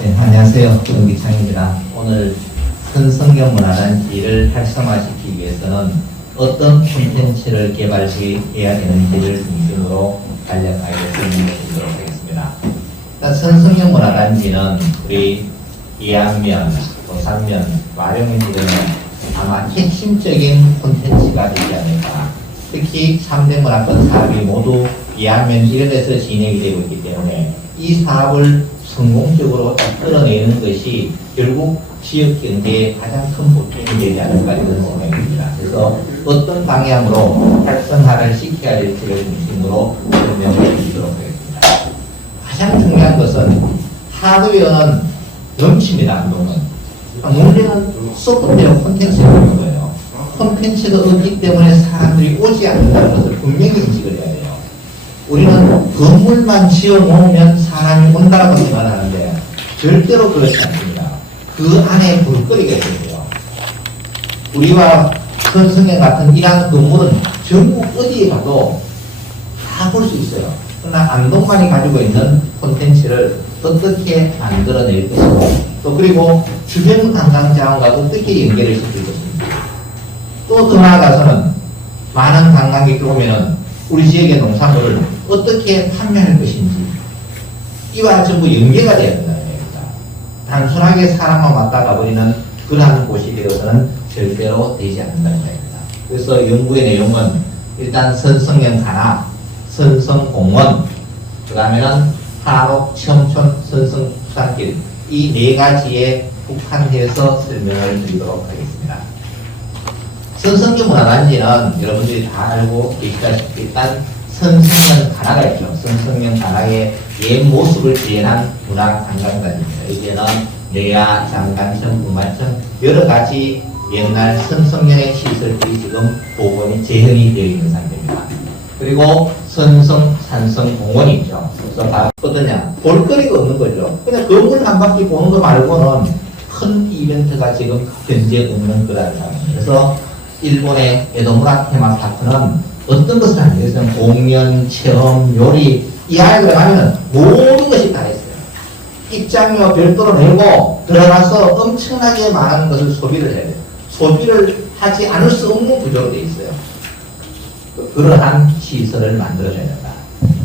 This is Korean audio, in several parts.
네, 안녕하세요. 김기창입니다. 오늘 선성경 문화단지를 활성화시키기 위해서는 어떤 콘텐츠를 개발해야 되는지를 중심으로 간략하게 설명드리도록 하겠습니다. 일단 선성경 문화단지는 우리 이안면, 도산면, 와룡면들은 아마 핵심적인 콘텐츠가 되지 않을까. 특히 3대 문화권 사업이 모두 이안면 1에서 진행이 되고 있기 때문에 이 사업을 성공적으로 끌어내는 것이 결국 지역 경제에 가장 큰 보탬이 되지 않을까 이런 생각입니다. 그래서 어떤 방향으로 활성화를 시켜야 될지를 중심으로 설명을 드리도록 하겠습니다. 가장 중요한 것은 하드웨어는 넘칩니다. 안동은. 문제는 소프트웨어 콘텐츠가 없는 거예요. 콘텐츠가 없기 때문에 사람들이 오지 않는다는 것을 분명히 인식을 해야 돼요. 우리는 건물만 지어 놓으면 사람이 온다라고 생각하는데 절대로 그렇지 않습니다. 그 안에 볼거리가 있어요. 우리와 선성경 같은 이러한 건물은 전국 어디에 가도 다 볼 수 있어요. 그러나 안동만이 가지고 있는 콘텐츠를 어떻게 만들어낼 것이고 또 그리고 주변 관광자원과 어떻게 연결을 시킬 것입니다. 또 더 나아가서는 많은 관광객이 오면은 우리 지역의 농산물을 어떻게 판매할 것인지 이와 전부 연계가 되어야 된다는 얘기입니다. 단순하게 사람만 왔다 가버리는 그러한 곳이 되어서는 절대로 되지 않는다는 얘기입니다. 그래서 연구의 내용은 일단 선성경 관악, 선성공원, 그 다음에는 한옥, 체험촌, 선성산길 이 네 가지에 국한해서 설명을 드리도록 하겠습니다. 선성경 문화단지는 여러분들이 다 알고 계시다시피 일단 선성경 관악가 있죠. 선성경 관악의 옛 모습을 재현한 문화관광단지입니다. 여기에는 내야, 장단청, 북만청 여러 가지 옛날 선성년의 시설들이 지금 복원이 재현이 되어 있는 상태입니다. 그리고 선성, 산성 공원이 있죠. 그래서 다 어떠냐? 볼거리가 없는 거죠. 그냥 건물 한 바퀴 보는 거 말고는 큰 이벤트가 지금 현재 없는 그런 상황입니다. 그래서 일본의 에도무라 테마파크는 어떤 것을 하는 거예요? 공연, 체험, 요리 이 안에 들어가면 모든 것이 다 있어요. 입장료 별도로 내고 들어가서 엄청나게 많은 것을 소비를 해야 돼요. 소비를 하지 않을 수 없는 구조로 되어 있어요. 그러한 시설을 만들어줘야 된다.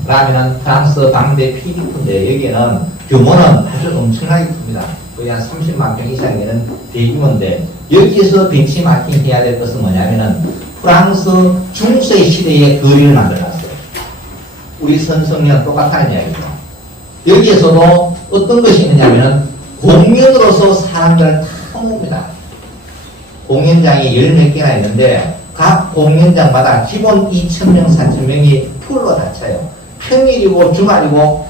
그러면 프랑스 방대 PD인데 여기에는 규모는 아주 엄청나게 큽니다. 거의 한 30만 평 이상이 되는 대규모인데 여기에서 벤치마킹 해야 될 것은 뭐냐면은 프랑스 중세 시대의 거리를 만들어놨어요. 우리 선성령 똑같다는 이야기죠. 여기에서도 어떤 것이 있느냐면은 공연으로서 사람들을 다 모읍니다. 공연장이 10몇 개나 있는데 각 공연장마다 기본 2,000명, 4,000명이 풀로 다 차요. 평일이고 주말이고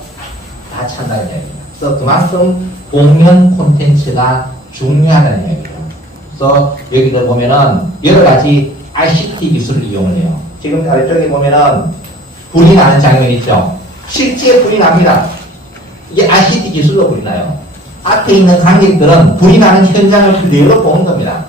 다 찬다는 이야기입니다. 그래서 그만큼 공연 콘텐츠가 중요하다는 이야기죠. 그래서 여기들 보면은 여러 가지 ICT 기술을 이용을 해요. 지금 아래쪽에 보면은 불이 나는 장면 있죠. 실제 불이 납니다. 이게 ICT 기술로 불이 나요. 앞에 있는 관객들은 불이 나는 현장을 그대로 보는 겁니다.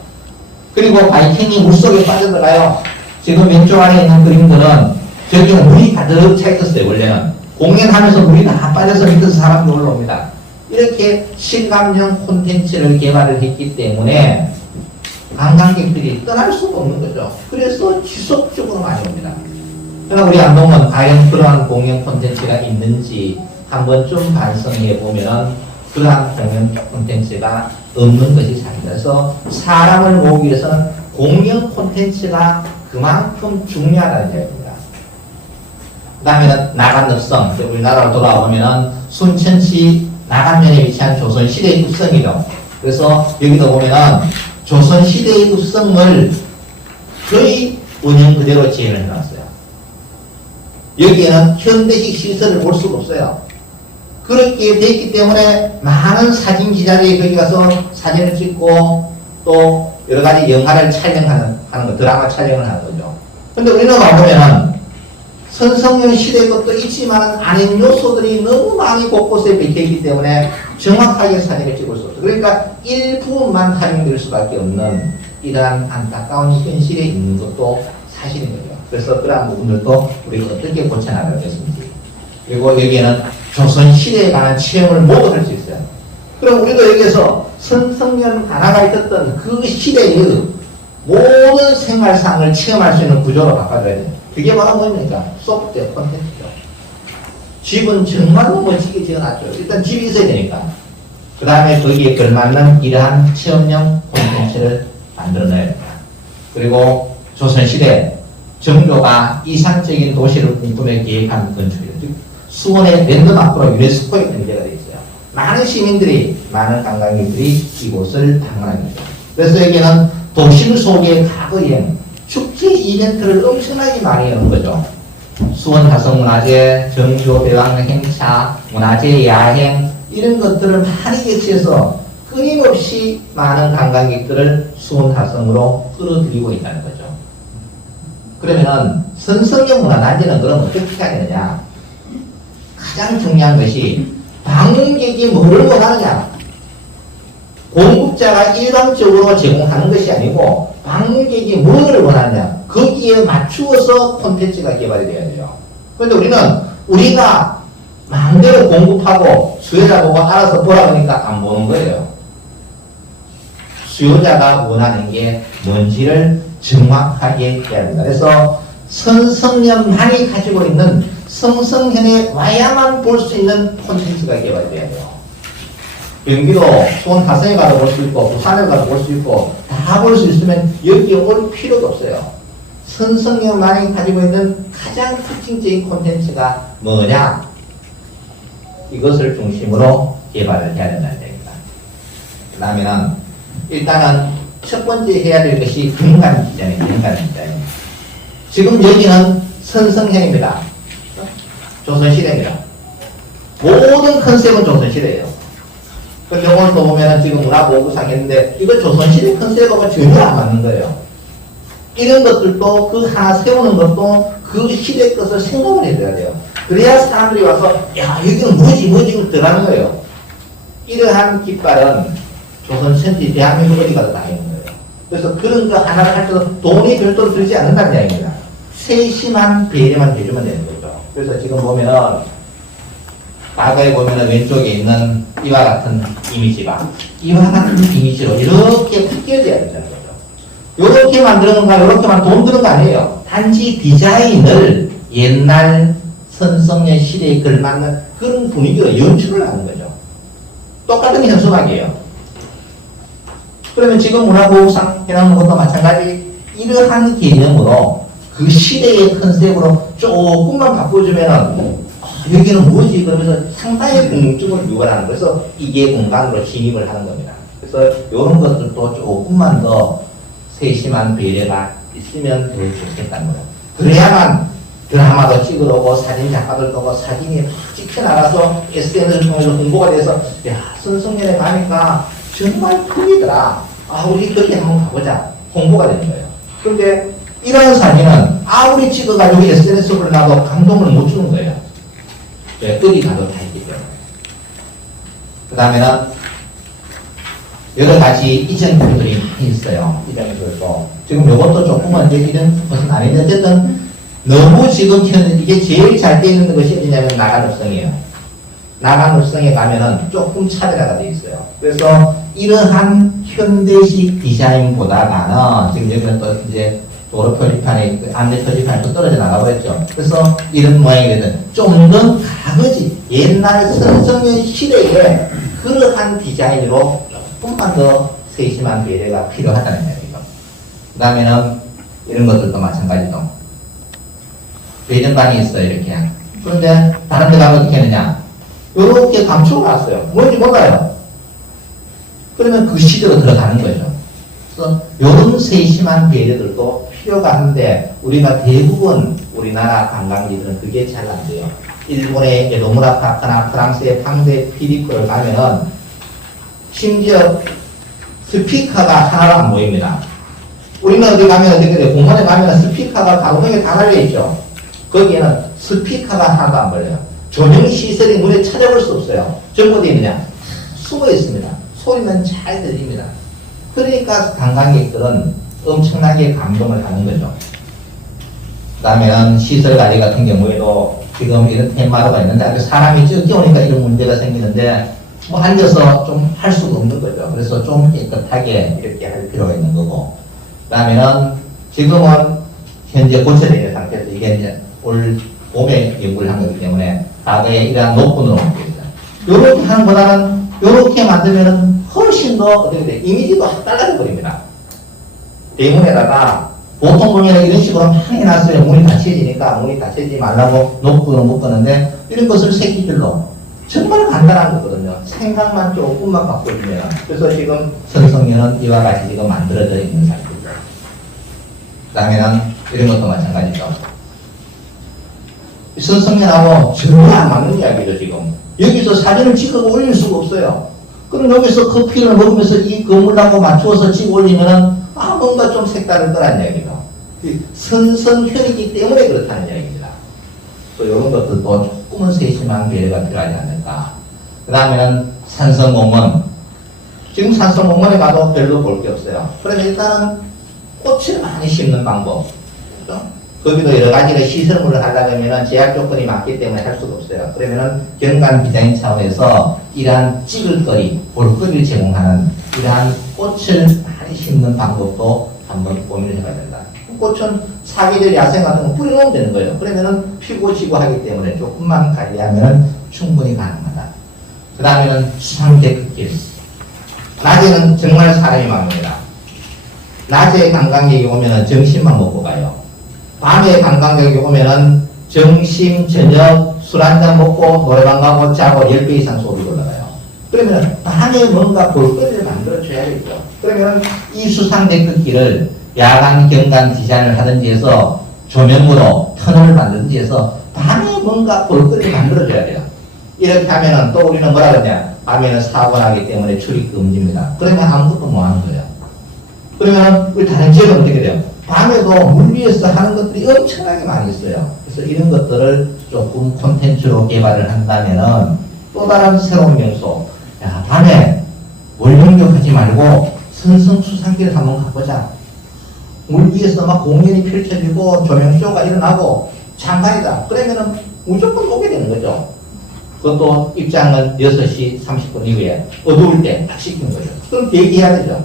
그리고 바이킹이 물속에 빠져들어가요. 지금 왼쪽 아래에 있는 그림들은 저기는 물이 가득 차 있었어요. 원래는 공연하면서 물이 다 빠져서 밑에서 사람도 올라옵니다. 이렇게 실감형 콘텐츠를 개발을 했기 때문에 관광객들이 떠날 수가 없는 거죠. 그래서 지속적으로 많이 옵니다. 그러나 우리 안동은 과연 그러한 공연 콘텐츠가 있는지 한번 좀 반성해 보면은 그러한 공연 콘텐츠가 없는 것이 사실입니다. 그래서 사람을 모으기 위해서는 공연 콘텐츠가 그만큼 중요하다는 이야기입니다. 그 다음에는 나간읍성, 우리나라로 돌아오면은 순천시 나간면에 위치한 조선시대의 읍성이죠. 그래서 여기도 보면은 조선시대의 읍성을 거의 원형 그대로 재현을 해놨어요. 여기에는 현대식 시설을 볼 수가 없어요. 그렇게 됐기 때문에 많은 사진 기자들이 거기 가서 사진을 찍고 또 여러 가지 영화를 촬영하는 거, 드라마 촬영을 하는 거죠. 근데 우리는 와보면은 선성령 시대 것도 있지만 아닌 요소들이 너무 많이 곳곳에 박혀있기 때문에 정확하게 사진을 찍을 수 없어요. 그러니까 일부만 활용될 수밖에 없는 이러한 안타까운 현실에 있는 것도 사실인 거죠. 그래서 그러한 부분들도 우리가 어떻게 고쳐나가겠습니까? 그리고 여기에는 조선시대에 관한 체험을 모두 할 수 있어요. 그럼 우리도 여기에서 선성년 하나가 있었던 그 시대의 모든 생활상을 체험할 수 있는 구조로 바꿔줘야 돼요. 그게 바로 뭡니까? 소프트웨어 콘텐츠죠. 집은 정말로 멋지게 지어놨죠. 일단 집이 있어야 되니까. 그 다음에 거기에 걸맞는 이러한 체험형 콘텐츠를 만들어내야 됩니다. 그리고 조선시대 정조가 이상적인 도시를 꿈꾸며 계획한 건축이죠. 즉 수원의 랜드마크로 유네스코에 등재가 되어 있어요. 많은 시민들이, 많은 관광객들이 이곳을 방문합니다. 그래서 여기는 도심 속의 과거여행, 축제 이벤트를 엄청나게 많이 하는 거죠. 수원 화성문화제, 정조 대왕 행차, 문화제 야행 이런 것들을 많이 개최해서 끊임없이 많은 관광객들을 수원 화성으로 끌어들이고 있다는 거죠. 그러면은 선성형 문화단지는 그럼 어떻게 해야 되느냐? 가장 중요한 것이 방문객이 뭐를 원하느냐? 공급자가 일방적으로 제공하는 것이 아니고 방문객이 뭐를 원하느냐? 거기에 맞추어서 콘텐츠가 개발이 돼야 돼요. 그런데 우리는 우리가 마음대로 공급하고 수요자 보고 알아서 보라고 하니까 안 보는 거예요. 수요자가 원하는 게 뭔지를 정확하게 해야 됩니다. 그래서 선성년만이 가지고 있는 성성현에 와야만 볼 수 있는 콘텐츠가 개발돼야 돼요. 경기도 수원 화성에 가도 볼 수 있고 부산에 가도 볼 수 있고 다 볼 수 있으면 여기 올 필요가 없어요. 선성현만이 가지고 있는 가장 특징적인 콘텐츠가 뭐냐? 이것을 중심으로 개발을 해야 된다는 얘기입니다. 그 다음에는 일단은 첫 번째 해야 될 것이 공간 디자인이에요. 공간 디자인. 지금 여기는 선성현입니다. 조선시대입니다. 모든 컨셉은 조선시대예요. 근데 오늘 또 보면은 지금 문화보호구상 했는데 이거 조선시대 컨셉하고 전혀 안 맞는 거예요. 이런 것들도 그 하나 세우는 것도 그 시대 것을 생각을 해줘야 돼요. 그래야 사람들이 와서 야 여기는 뭐지 들어가는 거예요. 이러한 깃발은 조선 천지 대한민국 어디 가도 다 있는 거예요. 그래서 그런 거 하나를 할 때도 돈이 별도로 들지 않는다는 이야기입니다. 세심한 배려만 해주면 되는 거죠. 그래서 지금 보면은 과거에 보면은 왼쪽에 있는 이와 같은 이미지가 이와 같은 이미지로 이렇게 바뀌어져야 된다는 거죠. 이렇게 만드는 건가 이렇게만 돈 드는 거 아니에요. 단지 디자인을 옛날 선성년 시대에 걸맞는 그런 분위기로 연출을 하는 거죠. 똑같은 현수막이에요. 그러면 지금 문화보호상 해놓은 것도 마찬가지 이러한 개념으로 그 시대의 컨셉으로 조금만 바꿔주면은 여기는 뭐지? 그러면서 상당히 궁금증을 유발하는 거예요. 이게 공간으로 진입을 하는 겁니다. 그래서 이런 것들도 조금만 더 세심한 배려가 있으면 더 좋겠다는 거예요. 그래야만 드라마도 찍으러 오고 사진 작가들도 오고 사진이 막 찍혀나가서 SNS를 통해서 홍보가 돼서 야 선성년에 가니까 정말 크기더라. 아 우리 거기 한번 가보자. 홍보가 되는 거예요. 그런데 이런 사진은 아무리 찍어가지고 SNS에 올라가도 감동을 못 주는 거예요. 네, 어디 가도 다 있기 때문에. 그 다음에는 여러 가지 이전들이 많이 있어요. 이전들도. 지금 이것도 조금은 이런 것은 아닌데 어쨌든 너무 지금 이게 제일 잘 되어 있는 것이 어디냐면 나간읍성이에요. 나간읍성에 가면은 조금 차별화가 되어 있어요. 그래서 이러한 현대식 디자인보다는 지금 여기는 또 이제 도로 표지판에 안내 표지판에 또 떨어져 나가버렸죠. 그래서 이런 모양이 되든 좀 더 가거지 옛날 선성년 시대에 그러한 디자인으로 조금만 더 세심한 배려가 필요하다는 얘기죠. 그 다음에는 이런 것들도 마찬가지로 배정관이 있어요. 이렇게. 그런데 다른 데 가면 어떻게 하느냐 이렇게 감추고 놨어요. 뭔지 몰라요. 그러면 그 시대로 들어가는 거죠. 그래서 이런 세심한 배려들도 필요가 한데 우리가 대부분 우리나라 관광지들은 그게 잘 안 돼요. 일본의 에도무라 파크나 프랑스의 팡데 피리코를 가면은 심지어 스피커가 하나도 안 보입니다. 우리는 어디 가면 어디 그래요? 공원에 가면 스피커가 가로등에 다 달려있죠. 거기에는 스피커가 하나도 안 보여요. 조명 시설이 눈에 찾아볼 수 없어요. 전부 어디 있느냐? 숨어 있습니다. 소리는 잘 들립니다. 그러니까 관광객들은 엄청나게 감동을 하는 거죠. 그 다음에는 시설 관리 같은 경우에도 지금 이런 테마로가 있는데 아주 사람이 적게 오니까 이런 문제가 생기는데 뭐 앉아서 좀 할 수가 없는 거죠. 그래서 좀 깨끗하게 이렇게 할 필요가 있는 거고. 그 다음에는 지금은 현재 고쳐져 있는 상태에서 이게 이제 올 봄에 연구를 한 거기 때문에 과거에 이러한 높은 으로 이렇게 하는 것보다는 이렇게 만들면은 훨씬 더 어떻게 돼? 이미지도 확 달라져 버립니다. 대문에다가 보통 보면 이런 식으로 막 해놨어요. 문이 닫혀지니까 문이 닫혀지지 말라고 높고는 묶었는데 이런 것을 새끼줄로 정말 간단한 거거든요. 생각만 조금만 바꿔주면. 그래서 지금 선성면은 이와 같이 지금 만들어져 있는 상태죠. 그 다음에는 이런 것도 마찬가지죠. 선성면하고 전혀 안 맞는 이야기죠, 지금. 여기서 사진을 찍고 올릴 수가 없어요. 그럼 여기서 커피를 먹으면서 이 건물하고 맞추어서 찍어 올리면은 뭔가 좀 색다를 거란 이야기죠. 선성현이기 때문에 그렇다는 이야기입니다. 또 이런 것들도 조금은 세심한 배려가 필요하지 않을까. 그 다음에는 산성공원. 지금 산성공원에 가도 별로 볼 게 없어요. 그러면 일단은 꽃을 많이 심는 방법. 그렇죠? 거기도 여러 가지의 시설물을 하려면 제약 조건이 많기 때문에 할 수가 없어요. 그러면은 경관 디자인 차원에서 이러한 찍을 거리, 볼거리를 제공하는 이러한 꽃을 많이 심는 방법도 한번 고민을 해봐야 된다. 꽃은 사계절 야생 같은 거 뿌려놓으면 되는 거예요. 그러면은 피고 지고 하기 때문에 조금만 관리하면 충분히 가능하다. 그 다음에는 수상데크길. 낮에는 정말 사람이 많습니다. 낮에 관광객이 오면은 점심만 먹고 가요. 밤에 관광객이 오면은 점심, 저녁, 술 한잔 먹고 노래방 가고 자고 10배 이상 소리 올라가요. 그러면 밤에 뭔가 볼거리를 만들어줘야겠죠. 그러면 이 수상데크길을 야간 경관 디자인을 하든지 해서 조명으로 터널을 만들든지 해서 밤에 뭔가 볼거리를 만들어줘야 돼요. 이렇게 하면은 또 우리는 뭐라 그러냐. 밤에는 사고 나기 때문에 출입 금지입니다. 그러면 아무것도 못 하는 거예요. 그러면 우리 다른 지역은 어떻게 돼요? 밤에도 물 위에서 하는 것들이 엄청나게 많이 있어요. 그래서 이런 것들을 조금 콘텐츠로 개발을 한다면은 또 다른 새로운 명소. 야, 밤에 월경격하지 말고 선성수상길을 한번 가보자. 물 위에서 막 공연이 펼쳐지고 조명쇼가 일어나고 장관이다. 그러면은 무조건 오게 되는 거죠. 그것도 입장은 6시 30분 이후에 어두울 때 딱 시키는 거죠. 그럼 대기해야 되죠.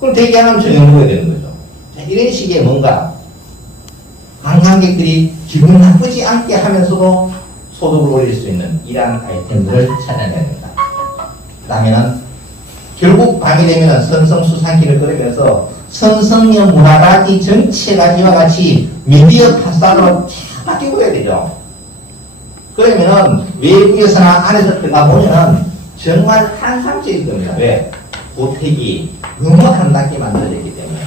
그럼 대기하면 저녁 먹어야 되는 거죠. 자, 이런 식의 뭔가 관광객들이 기분 나쁘지 않게 하면서도 소득을 올릴 수 있는 이러한 아이템들을 찾아내야 됩니다. 그 다음에는 결국 밤이 되면 선성수상길을 걸으면서 선성역 문화가지 전체가 이와 같이 미디어 파사드로 쫙 바뀌고 해야 되죠. 그러면은 외부에서나 안에서 들어가 보면은 정말 환상적일 겁니다. 왜? 고택이 너무 아름답게 만들어졌기 때문에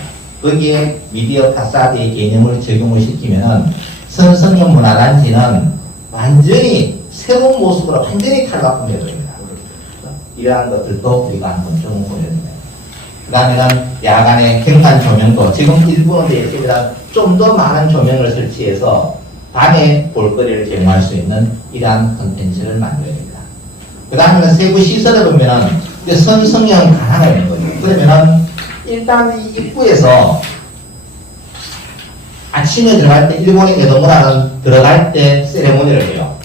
거기에 미디어 파사드의 개념을 적용을 시키면은 선성역 문화단지는 완전히 새로운 모습으로 완전히 탈바꿈해야 됩니다. 이러한 것들도 우리가 한번 좀 보여야 됩니다. 그 다음에는 야간의 경관 조명도 지금 일부는 되어 있습니다. 좀 더 많은 조명을 설치해서 밤에 볼거리를 제공할 수 있는 이러한 콘텐츠를 만들어야 됩니다. 그 다음에는 세부 시설에 보면은 선성형 강화가 있는 거죠. 그러면은 일단 이 입구에서 아침에 들어갈 때 일본의 에도무라는 들어갈 때 세레모니를 해요.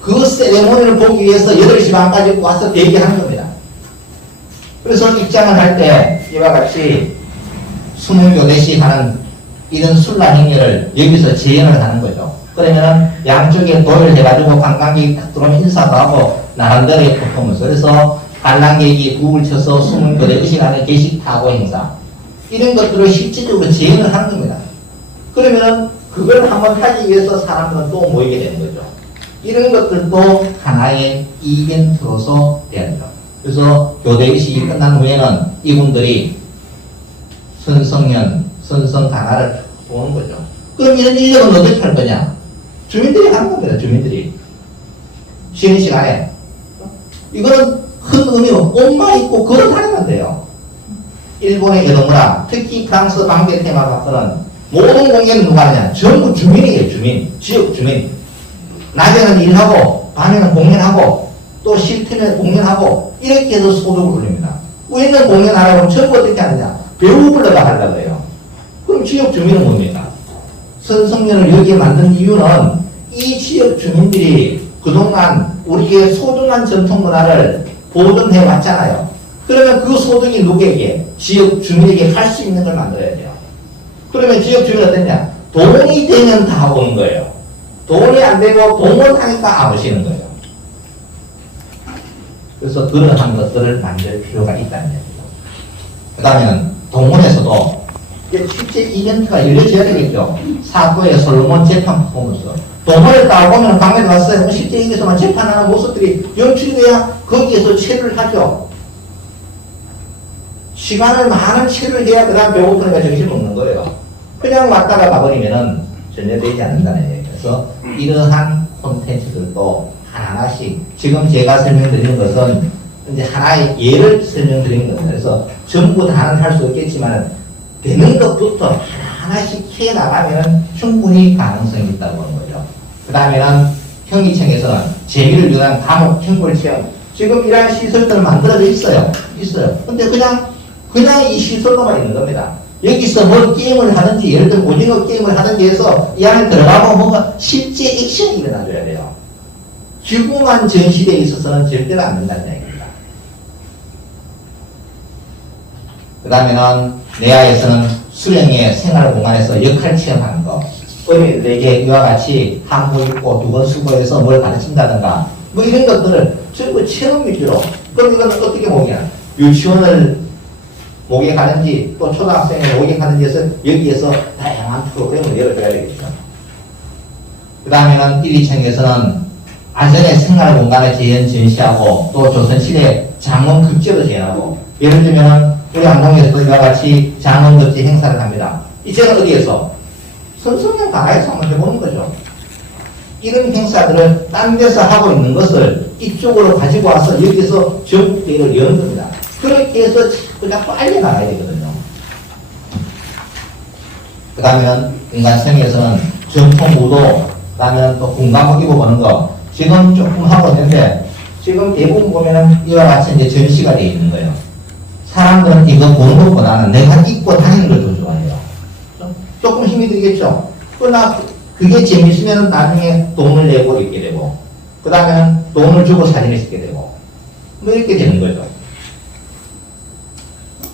그 세레모니를 보기 위해서 8시 반까지 와서 대기하는 겁니다. 그래서 입장을 할 때 이와 같이 수문교대식 하는 이런 술라 행렬을 여기서 재현을 하는 거죠. 그러면은 양쪽에 도를 해가지고 관광객이 딱 들어오면 인사도 하고 나름대로의 퍼포먼스. 그래서 관람객이 북을 쳐서 수문교대 의식하는 게시타고 행사. 이런 것들을 실질적으로 재현을 하는 겁니다. 그러면은 그걸 한번 하기 위해서 사람들은 또 모이게 되는 거죠. 이런 것들도 하나의 이벤트로서 돼야죠. 그래서 교대의식이 끝난 후에는 이분들이 선성연, 선성강화를 보는 거죠. 그럼 이런 인력은 어떻게 할 거냐? 주민들이 하는 겁니다. 주민들이. 쉬는 시간에. 이거는 큰 의미 없고 옷만 입고 걸어 다니면 돼요. 일본의 여동문화, 특히 프랑스 방배 테마 파크는 모든 공연은 누가 하느냐? 전부 주민이에요. 주민. 지역 주민. 낮에는 일하고 밤에는 공연하고 또 쉴 틈에 공연하고 이렇게 해서 소득을 올립니다. 우리는 공연하라고 전부 어떻게 하느냐? 배우 불러다 하려고 해요. 그럼 지역 주민은 뭡니까? 선성년을 여기에 만든 이유는 이 지역 주민들이 그동안 우리의 소중한 전통 문화를 보존해 왔잖아요. 그러면 그 소득이 누구에게? 지역 주민에게 갈 수 있는 걸 만들어야 돼요. 그러면 지역 주민은 어떠냐? 돈이 되면 다 오는 거예요. 돈이 안 되고 돈을 하니까 안 오시는 거예요. 그래서 그러한 것들을 만들 필요가 있다는 얘기죠. 그 다음에는 동문에서도 실제 이벤트가 열려져야 되겠죠. 사도의 솔로몬 재판 보면서 동문에 나오면 강연에 왔어요. 실제 여기서만 재판하는 모습들이 연출이 돼야 거기에서 체류를 하죠. 시간을 많은 체류를 해야 그 다음 배고프니까 정신 없는 거예요. 그냥 왔다가 가버리면은 전혀 되지 않는다는 얘기예요. 그래서 이러한 콘텐츠들도 하나하나씩 지금 제가 설명드리는 것은 이제 하나의 예를 설명드리는 겁니다. 그래서 전부 다는 할 수 없겠지만 되는 것부터 하나하나씩 해 나가면 충분히 가능성이 있다고 하는 거죠. 그 다음에는 형기청에서는 재미를 위한 감옥 형벌 체험 지금 이러한 시설들은 만들어져 있어요. 근데 그냥 이 시설로만 있는 겁니다. 여기서 뭐 게임을 하든지 예를 들어 오징어 게임을 하든지 해서 이 안에 들어가고 뭔가 실제 액션이 일어나줘야 돼요. 기구만 전시대에 있어서는 절대로 안 된다는 얘기입니다. 그 다음에는 내야에서는 수령의 생활 공간에서 역할 체험하는 거. 어린이들에게 이와 같이 한복 입고 2번 수고해서 뭘 가르친다든가 뭐 이런 것들을 전부 체험 위주로. 그럼 이건 어떻게 보면 유치원을 목격하는지 또 초등학생을 목격하는지 해서 여기에서 다양한 프로그램을 열어줘야 되겠죠. 그 다음에는 1위청에서는 아전의 생활 공간을 재현 전시하고 또 조선시대 장원 급제도 재현하고 예를 들면 우리 안동에서도 이와 같이 장원 급제 행사를 합니다. 이제는 어디에서? 선성형 가라에서 한번 해보는 거죠. 이런 행사들을 딴 데서 하고 있는 것을 이쪽으로 가지고 와서 여기서 전국대회를 여는 겁니다. 그렇게 해서 그냥 빨리 나가야 되거든요. 그 다음에는 인간성에서는 전통무도, 그 다음에 또 공감을 입어보는 거, 지금 조금 하고 있는데, 지금 대부분 보면은 이와 같이 이제 전시가 되어 있는 거예요. 사람들은 이거 보는 것보다는 내가 입고 다니는 걸 더 좋아해요. 조금 힘이 들겠죠? 그러나 그게 재밌으면 나중에 돈을 내고 입게 되고, 그 다음에 돈을 주고 사진을 찍게 되고, 뭐 이렇게 되는 거죠.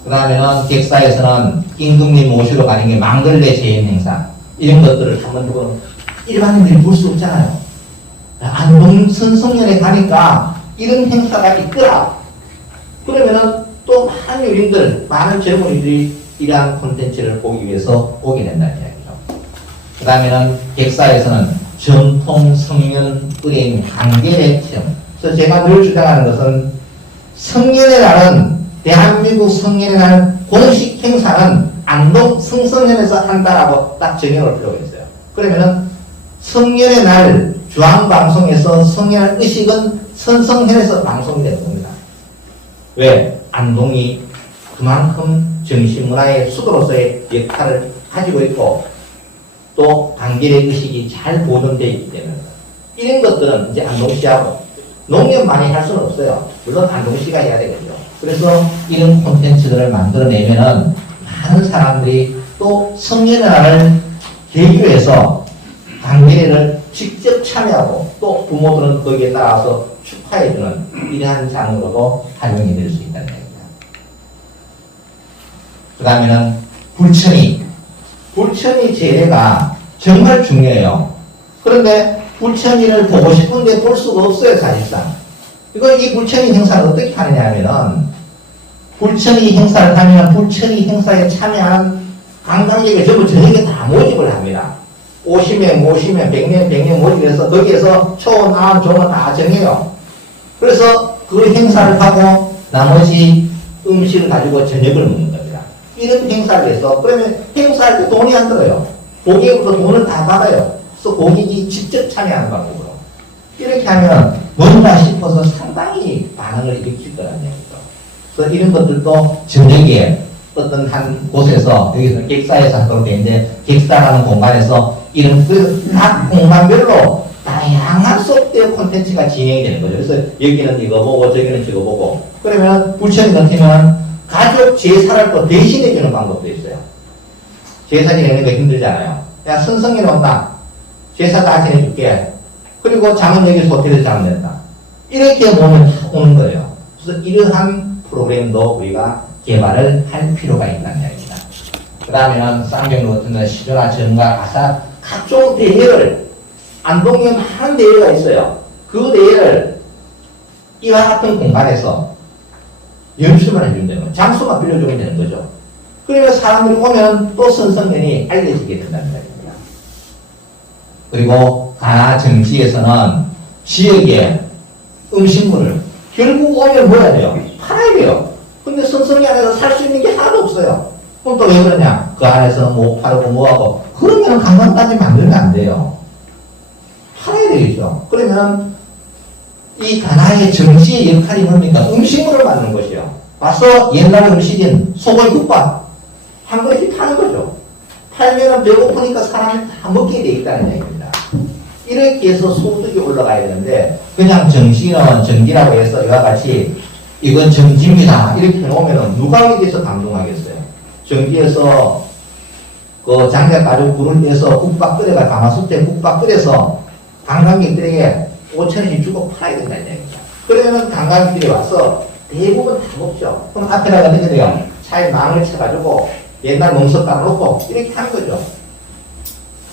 그 다음에는 객사에서는 임금님 모시러 가는 게 망걸레 재임 행사 이런 것들을 한번 두고 일반인들이 볼 수 없잖아요. 안동 선성년에 가니까 이런 행사가 있더라. 그러면은 또 많은 유린들, 많은 젊은이들이 이러한 콘텐츠를 보기 위해서 오게 된다는 이야기죠. 그 다음에는 객사에서는 전통 성년 의뢰인 한계의 체험. 그래서 제가 늘 주장하는 것은 성년의 날은 대한민국 성년의 날 공식 행사는 안동 성성년에서 한다라고 딱 정해놓을 필요가 있어요. 그러면은 성년의 날 중앙방송에서 성년의 의식은 선성현에서 방송이 되는 겁니다. 왜? 안동이 그만큼 정신문화의 수도로서의 역할을 가지고 있고 또 단결의 의식이 잘 보존되어 있기 때문에 이런 것들은 이제 안동시하고 농협 많이 할 수는 없어요. 물론 안동시가 해야 되겠죠. 그래서 이런 콘텐츠들을 만들어내면은 많은 사람들이 또 성년날을 계기로 해서 단결회를 직접 참여하고 또 부모들은 거기에 따라서 축하해주는 이러한 장으로도 활용이 될 수 있다는 얘기입니다. 그 다음에는 불천이 제례가 정말 중요해요. 그런데 불천이를 보고 싶은데 볼 수가 없어요, 사실상. 이 불천이 행사를 어떻게 하느냐 하면은 불천이 행사를 하면 불천이 행사에 참여한 관광객을 전부 저녁에 다 모집을 합니다. 50명, 100명 모집해서 거기에서 초, 남, 종을 다 정해요. 그래서 그 행사를 하고 나머지 음식을 가지고 저녁을 먹는 겁니다. 이런 행사를 해서 그러면 행사할 때 돈이 안 들어요. 고객으로부터 돈을 다 받아요. 그래서 고객이 직접 참여하는 방법으로. 이렇게 하면 뭔가 싶어서 상당히 반응을 일으킬 거라는 얘기죠. 그래서 이런 것들도 저녁에 어떤 한 곳에서 여기서 객사에서 하도록 되어 있는데 객사라는 공간에서 이런 각 공간별로 다양한 소프트웨어 콘텐츠가 진행이 되는 거죠. 그래서 여기는 이거 보고 저기는 저거 보고 그러면 불천이 같으면 가족 제사를 또 대신해 주는 방법도 있어요. 제사 지내는 거 힘들잖아요. 야 선성일 온다. 제사 다 지내줄게. 그리고 잠은 여기서 호텔에서 자면 된다. 이렇게 오는 거예요. 그래서 이러한 프로그램도 우리가 개발을 할 필요가 있다는 이야기입니다. 그 다음에는 쌍병로 같은 데 시조나 정가, 가사 각종 대회를 안동에 많은 대회가 있어요. 그 대회를 이와 같은 공간에서 연습을 해주면 되는 거죠. 장소만 빌려주면 되는 거죠. 그러면 사람들이 오면 또 선성면이 알려지게 된다는 말입니다. 그리고 가나 정시에서는 지역의 음식물을 결국 오면 뭐 해야 돼요? 팔아야 돼요. 근데 선성이 안에서 살 수 있는 게 하나도 없어요. 그럼 또 왜 그러냐? 그 안에서 뭐 팔고 뭐하고 그러면 관광단지 만들면 안 돼요. 팔아야 되겠죠. 그러면 이 가나의 정시의 역할이 뭡니까? 음식물을 만드는 것이요. 와서 옛날 음식인 소고기국밥 한 그릇씩 파는 거죠. 팔면은 배고프니까 사람이 다 먹게 돼 있다는 얘기입니다. 이렇게 해서 소득이 올라가야 되는데 그냥 정시는 정기라고 해서 이와 같이 이건 정기입니다 이렇게 해놓으면 누가 여기에 대해서 감동하겠어요? 정기에서 그 장작 가지고 불을 떼서 국밥 끓여가 가마솥에 국밥 끓여서 관광객들에게 5,000원씩 주고 팔아야 된다는 얘기입니다. 그러면 관광객들이 와서 대부분 다 먹죠. 그럼 앞에다가 어떻게 돼요? 차에 망을 쳐가지고 옛날 멍석 깔아놓고 이렇게 하는 거죠.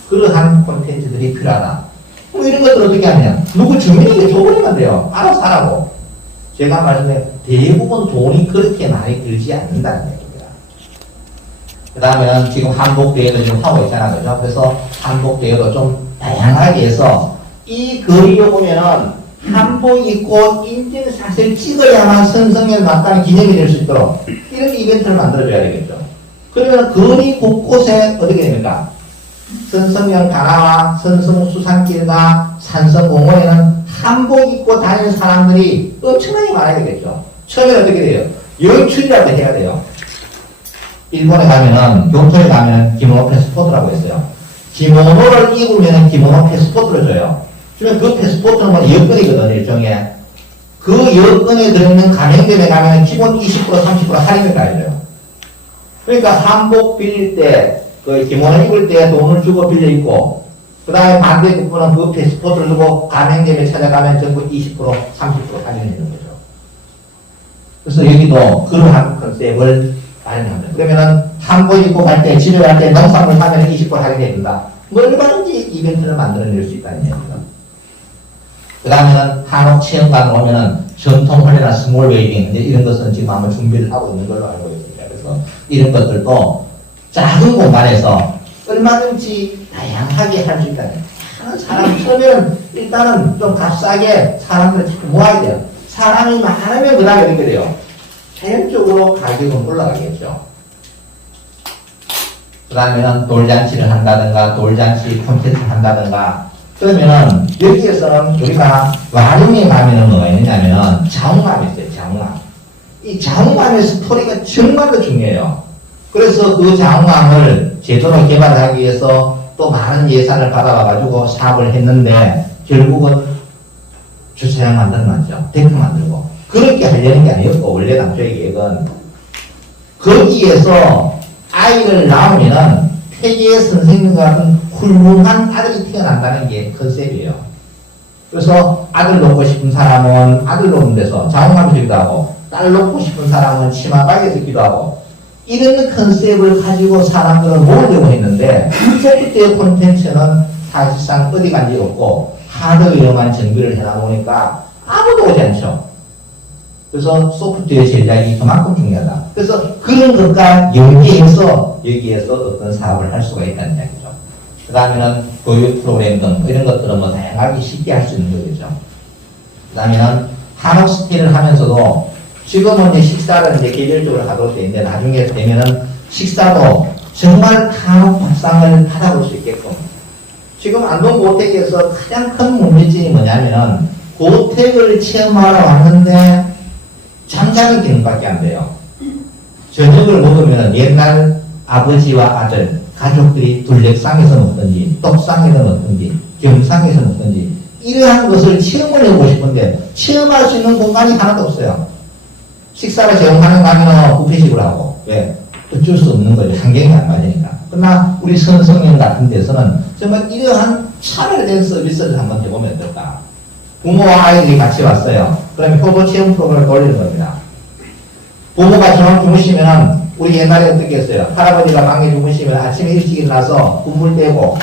그러한 콘텐츠들이 필요하다. 그럼 이런 것들 어떻게 하냐? 누구 주민에게 줘버리면 돼요. 알아서 하라고. 제가 말씀드린 대부분 돈이 그렇게 많이 들지 않는다는 얘기입니다. 그 다음에는 지금 한복대회도 지금 하고 있잖아요. 그죠? 그래서 한복대회도 좀 다양하게 해서 이 거리에 보면은 한복 입고 인증샷을 찍어야만 선성에 맞다는 기념이 될 수 있도록 이런 이벤트를 만들어줘야 되겠죠. 그러면 거리 곳곳에 어떻게 됩니까? 선성면 가나와 선성수산길과 산성공원에는 한복 입고 다니는 사람들이 엄청나게 많아야 되겠죠. 처음에 어떻게 돼요? 연출이라고 해야 돼요. 일본에 가면은, 교토에 가면 기모노 패스포트라고 했어요. 기모노를 입으면 기모노 패스포트를 줘요. 그러면 그 패스포트는 뭐 여권이거든요, 일종의. 그 여권에 들어있는 가맹점에 가면 기본 20% 30% 할인을 가해줘요. 그러니까 한복 빌릴 때, 그 기모노 입을 때 돈을 주고 빌려 입고, 그 다음에 반대 국부는 그 패스포트를 두고 가맹점에 찾아가면 전부 20% 30% 할인을 해주는 거죠. 그래서 여기도 그러한 컨셉을 마련합니다. 그러면은 한복 입고 갈 때, 집에 갈 때 농산물 사면 20% 할인해 준다. 뭐 얼마든지 이벤트를 만들어낼 수 있다는 얘기입니다. 그 다음에는 한옥 체험관을 오면은 전통훈련이나 스몰 웨이빙 이런 것은 지금 아마 준비를 하고 있는 걸로 알고 있습니다. 그래서 이런 것들도 작은 공간에서 얼마든지 다양하게 할 수 있다는 거예요. 사람 처음에는 일단은 좀 값싸게 사람들을 자꾸 모아야 돼요. 사람이 많으면 그 다음에 어떻게 돼요? 자연적으로 가격은 올라가겠죠. 그 다음에는 돌잔치를 한다든가 돌잔치 콘텐츠를 한다든가 그러면은 여기에서는 우리가 와룡에 가면은 뭐가 있느냐면은 자웅감이 있어요. 자웅감. 이 자웅감의 스토리가 정말로 중요해요. 그래서 그 자웅감을 제대로 개발하기 위해서 또 많은 예산을 받아가지고 사업을 했는데 결국은 주차장 만들어놨죠. 데크 만들고. 그렇게 하려는 게 아니었고 원래 당초의 계획은 거기에서 아이를 낳으면은 태계의 선생님과 같은 훌륭한 아들이 태어난다는 게 컨셉이에요. 그래서 아들 놓고 싶은 사람은 아들 놓은 데서 자웅감에서 기도하고 딸 놓고 싶은 사람은 치마가게에서 기도하고 이런 컨셉을 가지고 사람들을 모으려고 했는데 소프트웨어 콘텐츠는 사실상 어디 간지 없고 하드웨어만 정비를 해놔보니까 아무도 오지 않죠. 그래서 소프트웨어 제작이 그만큼 중요하다. 그래서 그런 것과 연계해서 여기에서 어떤 사업을 할 수가 있다는 얘기죠. 그 다음에는 교육 프로그램 등 이런 것들은 뭐 다양하게 쉽게 할 수 있는 거겠죠. 그 다음에는 한옥 스테이를 하면서도 지금은 이제 식사를 이제 개별적으로 하도록 되어 있는데 나중에 되면은 식사도 정말 한옥 밥상을 받아볼 수 있게끔. 지금 안동 고택에서 가장 큰 문제점이 뭐냐면은 고택을 체험하러 왔는데 잠자는 기능밖에 안 돼요. 저녁을 먹으면 옛날 아버지와 아들, 가족들이 둘렉상에서 먹든지, 떡상에서 먹든지, 경상에서 먹든지, 이러한 것을 체험을 해보고 싶은데, 체험할 수 있는 공간이 하나도 없어요. 식사를 제공하는 가면은 부페식으로 하고, 왜? 어쩔 수 없는 거죠. 환경이 안 맞으니까. 그러나 우리 선성년 같은 데서는 정말 이러한 차별된 서비스를 한번 해보면 어떨까? 부모와 아이들이 같이 왔어요. 그러면 효도 체험 프로그램을 돌리는 겁니다. 부모가 저녁 주무시면은 우리 옛날에 어떻게 했어요? 할아버지가 방에 주무시면 아침에 일찍 일어나서 국물 떼고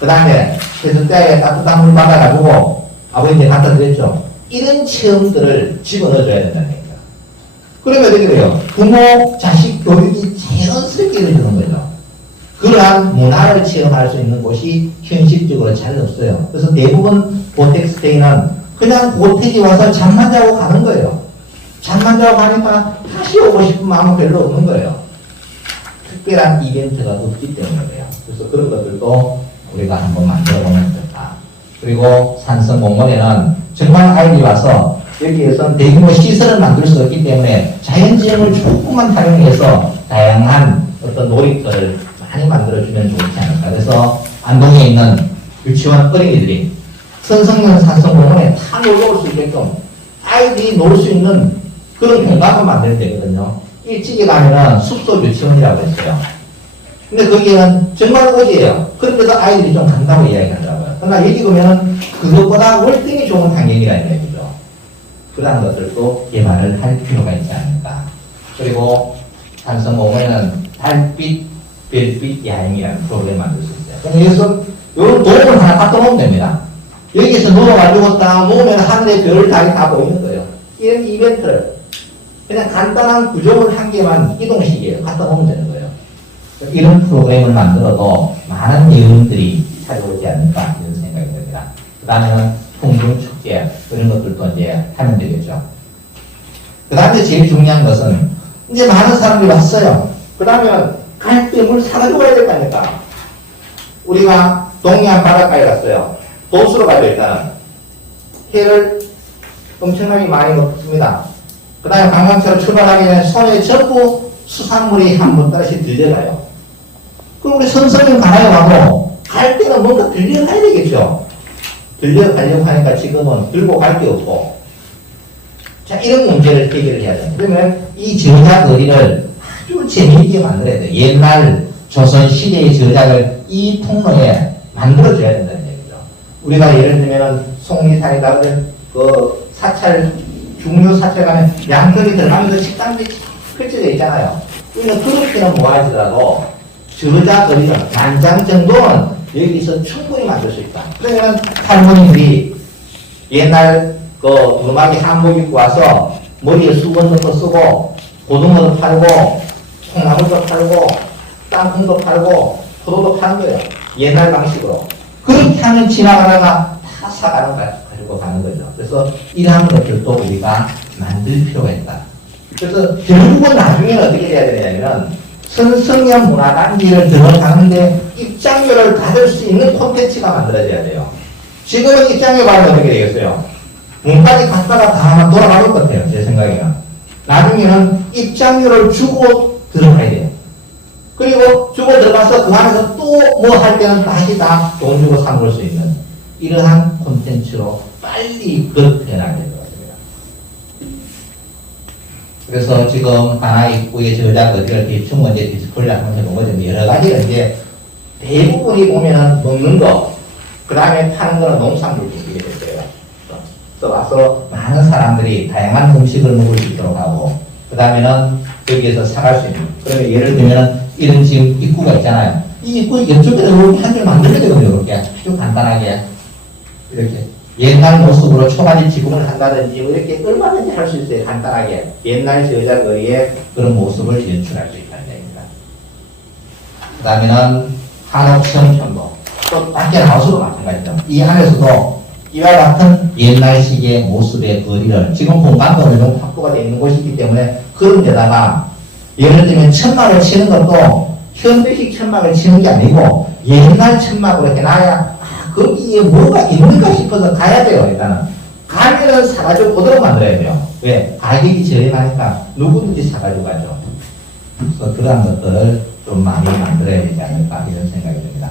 그 다음에 세숫대에 따뜻한 물 받아가지고 아버지한테 갖다 드렸죠. 이런 체험들을 집어넣어줘야 된다는 얘기입니다. 그러면 어떻게 돼요? 부모, 자식 교육이 자연스럽게 이루어지는 거죠. 그러한 문화를 체험할 수 있는 곳이 현실적으로 잘 없어요. 그래서 대부분 고택스테이는 그냥 고택에 와서 잠만 자고 가는 거예요. 잠만 자고 가니까 다시 오고 싶은 마음은 별로 없는 거예요. 특별한 이벤트가 없기 때문이에요. 그래서 그런 것들도 우리가 한번 만들어 보면 좋다. 그리고 산성공원에는 정말 아이들이 와서 여기에서 대규모 시설을 만들 수 없기 때문에 자연지형을 조금만 활용해서 다양한 어떤 놀이터를 많이 만들어주면 좋지 않을까. 그래서 안동에 있는 유치원 어린이들이 선성면 산성공원에 다 놀러 올 수 있게끔 아이들이 놀 수 있는 그런 공간을 만들면 되거든요. 일찍이 가면은 숲속 유치원이라고 했어요. 근데 거기에는 정말 오지예요. 그런데도 아이들이 좀 간다고 이야기하더라고요. 그러나 여기 보면은 그것보다 월등히 좋은 환경이라는 얘기죠. 그러한 것들도 개발을 할 필요가 있지 않을까. 그리고 산성공원에는 달빛, 별빛 야행이라는 프로그램을 만들 수 있어요. 그럼 여기서 이런 도움을 하나 갖다 놓으면 됩니다. 여기서 누워가지고 딱 놓으면 하늘의 별, 달이 다 보이는 거예요. 이런 이벤트를 그냥 간단한 구조물 한 개만 이동식이에요. 갖다 놓으면 되는 거예요. 이런 프로그램을 만들어도 많은 여러분들이 찾아오지 않을까 이런 생각이 듭니다. 그 다음에는 풍경축제 그런 것들도 이제 하면 되겠죠. 그 다음에 제일 중요한 것은 이제 많은 사람들이 왔어요. 그 다음에 갈 때 물 사가지고 가야 될 거 아닙니까? 우리가 동해안 바닷가에 갔어요. 도수로 가죠. 일단은 해를 엄청나게 많이 먹습니다. 그 다음에 관광차로 출발하기 전에 손에 전부 수산물이 한 번 따라씩 들려가요. 그럼 우리 선선님 가나요? 하고 갈 때는 뭔가 들려가야 되겠죠. 들려가려고 하니까 지금은 들고 갈 게 없고, 자, 이런 문제를 해결을 해야 돼요. 그러면 이 저작거리를 아주 재미있게 만들어야 돼요. 옛날 조선시대의 저작을 이 통로에 만들어줘야 된다는 얘기죠. 우리가 예를 들면 속리산에 가면 그 사찰, 중요 사찰 가면 양털이 들어가면서 식당들이 펼쳐져 있잖아요. 우리는 그렇게는 모아지더라도 저작거리는 만장 정도는 여기서 충분히 만들 수 있다. 그러면 할머니들이 옛날 그 두루마기 한복 입고 와서 머리에 수건도 쓰고 고등어도 팔고 콩나물도 팔고 땅콩도 팔고 포도도 파는 거예요. 옛날 방식으로. 그렇게 하면 지나가다가 다 사가는 거야. 가지고 가는 거죠. 그래서 이러한 것들도 우리가 만들 필요가 있다. 그래서 결국은 나중에는 어떻게 해야 되냐면 선성형 문화단지를 들어가는데 입장료를 받을 수 있는 콘텐츠가 만들어져야 돼요. 지금은 입장료 받으면 어떻게 되겠어요? 문까지 갔다가 다 아마 돌아갈 것 같아요. 제 생각에는. 나중에는 입장료를 주고 들어가야 돼요. 그리고 주고 들어가서 그 안에서 또 뭐 할 때는 다시 다 돈 주고 사 먹을 수 있는 이러한 콘텐츠로 빨리 그렇게 해나가야 될 것 같습니다. 그래서 지금 하나 입구의 저작거리를 대충 이제 디스플레이 한번 해본 거죠. 여러 가지가 이제 대부분이 보면은 먹는 거, 그 다음에 파는 거는 농산물 쪽이게 됐어요. 그래서 와서 많은 사람들이 다양한 음식을 먹을 수 있도록 하고, 그 다음에는 여기에서 사갈 수 있는. 그러면 예를 들면 이런 지금 입구가 있잖아요. 이 입구 옆쪽에다 이렇게 한 줄 만들어야 되거든요. 이렇게 아주 간단하게 이렇게 옛날 모습으로 초가지 지붕을 한다든지 뭐 이렇게 얼마든지 할 수 있어요. 간단하게 옛날 저작거리의 그런 모습을 연출할 수 있다는 얘기입니다. 그 다음에는 한옥성편도 또 밖에 나와서도 마찬가지죠. 이 안에서도 이와 같은 옛날식의 모습의 거리를 지금 공간도 어느 정도 확보가 되어 있는 곳이기 때문에 그런 데다가 예를 들면 천막을 치는 것도 현대식 천막을 치는 게 아니고 옛날 천막으로 해놔야 거기에 뭐가 있는가 싶어서 가야 돼요. 일단은 가면은 사가지고 보도록 만들어야 돼요. 왜? 가격이 저렴하니까 누구든지 사가지고 가죠. 그래서 그러한 것들을 좀 많이 만들어야 되지 않을까 이런 생각이 듭니다.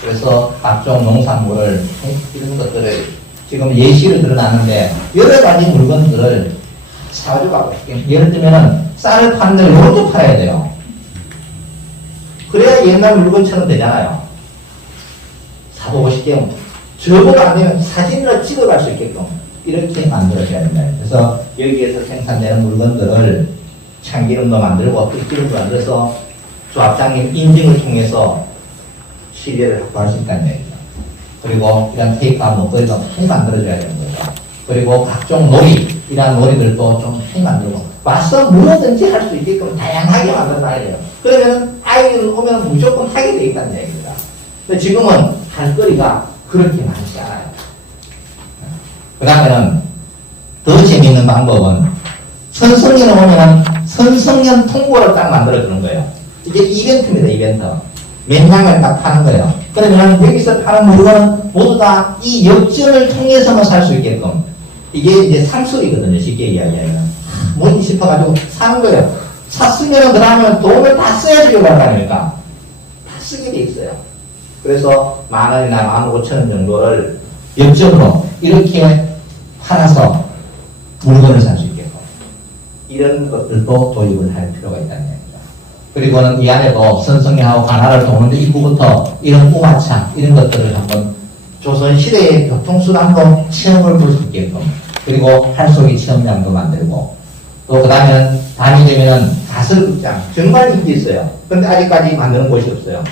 그래서 각종 농산물을 이런 것들을 지금 예시를 들어놨는데 여러 가지 물건들을 사가지고 가고 예를 들면은 쌀을 파는데 이것도 팔아야 돼요. 그래야 옛날 물건처럼 되잖아요. 사보고 싶게 저보다 안 되면 사진으로 찍어갈 수 있게끔 이렇게 만들어줘야 된다. 그래서 여기에서 생산되는 물건들을 참기름도 만들고 끓기름도 만들어서 조합장님 인증을 통해서 신뢰를 확보할 수 있다는 얘기죠. 그리고 이런 테이크와 먹거리도 많이 만들어줘야 되는 거죠. 그리고 각종 놀이, 이런 놀이들도 좀 많이 만들고 와서 뭐든지 할 수 있게끔 다양하게 만들어놔야 돼요. 그러면 아이들 오면 무조건 하게 돼 있다는 얘기입니다. 근데 지금은 할 거리가 그렇게 많지 않아요. 그 다음에는 더 재미있는 방법은 선성년 오면은 선성년 통보를 딱 만들어주는 거예요. 이게 이벤트입니다, 이벤트. 몇 장을 딱 파는 거예요. 그러면 여기서 파는 물건은 모두 다 이 역전을 통해서만 살 수 있게끔. 이게 이제 상술이거든요, 쉽게 이야기하면. 뭐지 싶어가지고 사는 거예요. 샀으면 그 다음에 돈을 다 써야지 그러니까 다 쓰게 돼 있어요. 그래서 10,000원이나 15,000원 정도를 역전으로 이렇게 팔아서 물건을 살 수 있게끔. 이런 것들도 도입을 할 필요가 있다는 얘기입니다. 그리고는 이 안에도 선성리하고 관할을 도는데 입구부터 이런 우마차 이런 것들을 한번 조선시대의 교통수단도 체험을 볼 수 있게끔 그리고 할쏘기 체험장도 만들고 또 그 다음에는 밤이 되면은 가설극장 정말 인기 있어요. 근데 아직까지 만드는 곳이 없어요.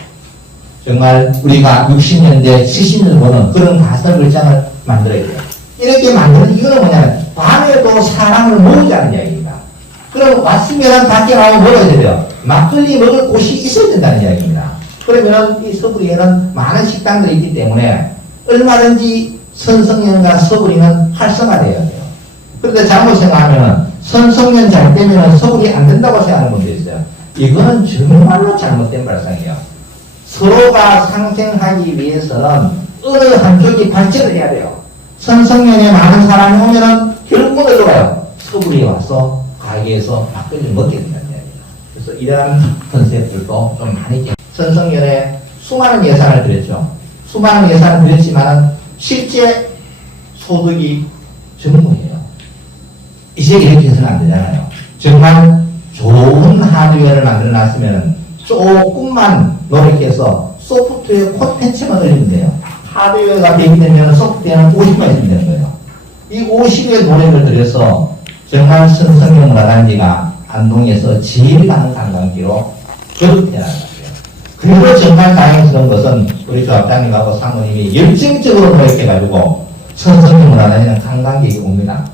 정말 우리가 60년대 70년 보는 그런 가설극장을 만들어야 돼요. 이렇게 만드는 이유는 뭐냐면 밤에도 사람을 모으자는 이야기입니다. 그럼 왔으면 밖에 나오면 먹어야 돼요. 막걸리 먹을 곳이 있어야 된다는 이야기입니다. 그러면 이 서구리에는 많은 식당들이 있기 때문에 얼마든지 선성년과 서구리는 활성화되어야 돼요. 그런데 잘못 생각하면 선성년 잘 되면 서구리 안 된다고 생각하는 분도 있어요. 이거는 정말로 잘못된 발상이에요. 서로가 상생하기 위해서는 어느 한쪽이 발전을 해야 돼요. 선성년에 많은 사람이 오면은 결국은 어디로 가요? 서구리에 와서 가게에서 막걸리를 먹게 된다는 이야기예요. 그래서 이러한 컨셉들도 좀 많이 선성년에 수많은 예산을 들였죠. 수많은 예산을 들였지만 실제 소득이 전무해요. 이제 이렇게 해서는 안 되잖아요. 정말 좋은 하드웨어를 만들어놨으면 조금만 노력해서 소프트웨어 콘텐츠만 올리면 돼요. 하드웨어가 대비되면 소프트웨어는 50만 있으면 되는 거예요. 이 50의 노력을 들여서 정말 선성용 문화단지가 안동에서 제일 많은 관광지로 거듭해 나갔어요. 그리고 정말 다행스러운 것은 우리 조합장님하고 사모님이 열정적으로 노력해가지고 선성용 문화단지는 관광객이 옵니다.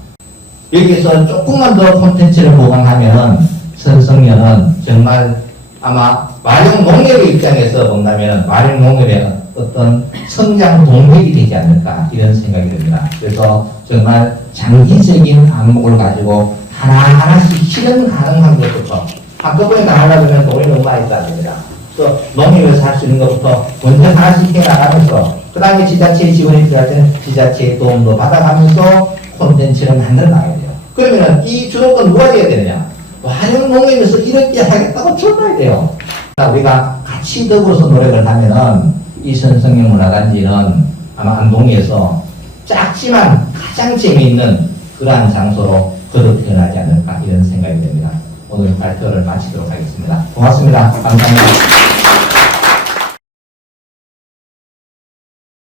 여기서 조금만 더 콘텐츠를 보강하면은 선성년은 정말 아마 마령 농협의 입장에서 본다면 마령 농협의 어떤 성장 동력이 되지 않을까 이런 생각이 듭니다. 그래서 정말 장기적인 안목을 가지고 하나하나씩 실현 가능한 것부터 한꺼번에 다 하려면 돈이 너무 많이 써야 됩니다. 그래서 농협에서 할 수 있는 것부터 먼저 하나씩 해나가면서 그 다음에 지자체 지원이 필요할 때는 지자체의 도움도 받아가면서 콘텐츠를 만들어 나가야 돼요. 그러면 이 주도권 누가 돼야 되느냐? 마령 농협에서 이렇게 하겠다고 쳐놔야 돼요. 우리가 같이 더불어서 노력을 하면은 이 선성령 문화단지는 아마 안동에서 작지만 가장 재미있는 그러한 장소로 거듭 태어나지 않을까 이런 생각이 듭니다. 오늘 발표를 마치도록 하겠습니다. 고맙습니다. 감사합니다.